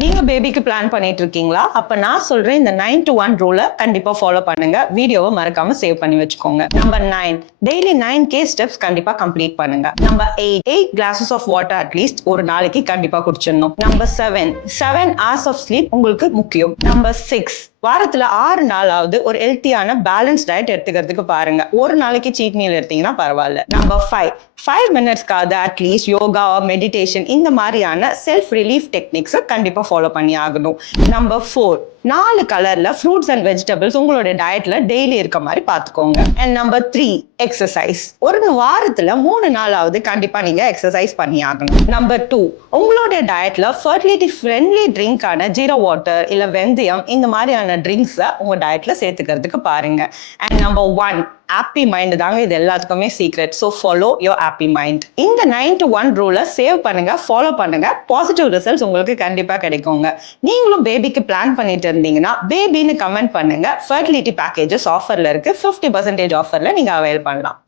நீங்க பேபிக்கு பிளான் பண்ணிட்டு இருக்கீங்களா? அப்ப நான் சொல்றேன் இந்த 9 to 1 ரூலை கண்டிப்பா ஃபாலோ பண்ணுங்க. வீடியோவை மறக்காம சேவ் பண்ணி வச்சுக்கோங்க. நம்பர் 9, டெய்லி 9K ஸ்டெப்ஸ் கண்டிப்பா கம்ப்ளீட் பண்ணுங்க. Number 8 glasses of water at least ஒரு நாளைக்கு கண்டிப்பா குடிச்சிடணும். நம்பர் 7 hours ஆஃப் ஸ்லீப் உங்களுக்கு முக்கியம். நம்பர் 6, வாரத்துல 6 நாளாவது ஒரு ஹெல்த்தியான பேலன்ஸ் டயட் எடுத்துக்கிறதுக்கு பாருங்க. ஒரு நாளைக்கு சீட் மீல் எடுத்தீங்கன்னா பரவாயில்ல. நம்பர் 5 மினிட்ஸ்க்காவது அட்லீஸ்ட் யோகா மெடிடேஷன் இந்த மாதிரியான செல்ஃப் ரிலீஃப் டெக்னிக்ஸை கண்டிப்பா ஃபாலோ பண்ணி ஆகணும். நம்பர் 4, 4 கலர்ல ஃப்ரூட்ஸ் அண்ட் வெஜிடபிள்ஸ் உங்களோட டயட்ல டெய்லி இருக்க மாதிரி பார்த்துக்கோங்க. And number 3, exercise. ஒரு வாரத்துல 3 நாளாவது கண்டிப்பா நீங்க எக்ஸசைஸ் பண்ணி ஆகணும். நம்பர் 2, உங்களோட டயட்ல ஃபர்டிலிட்டி ஃப்ரெண்ட்லி ட்ரிங்கான ஜீரோ வாட்டர் இல்ல வெந்தயம் இந்த மாதிரியான ட்ரிங்க்ஸை உங்க டயட்ல சேர்த்துக்கிறதுக்கு பாருங்க. அண்ட் நம்பர் 1, ஹாப்பி மைண்ட் தாங்க இது எல்லாத்துக்குமே secret. So follow your happy mind. இந்த 9 to 1 ரூலை சேவ் பண்ணுங்க, ஃபாலோ பண்ணுங்க. பாசிட்டிவ் ரிசல்ட்ஸ் உங்களுக்கு கண்டிப்பா கிடைக்குங்க. நீங்களும் பேபிக்கு பிளான் பண்ணிட்டு இருந்தீங்கன்னா பேபின்னு கமெண்ட் பண்ணுங்க. ஃபர்டிலிட்டி பேக்கேஜஸ் ஆஃபர்ல இருக்கு. 50% ஆஃபர்ல நீங்க அவைல் பண்ணலாம்.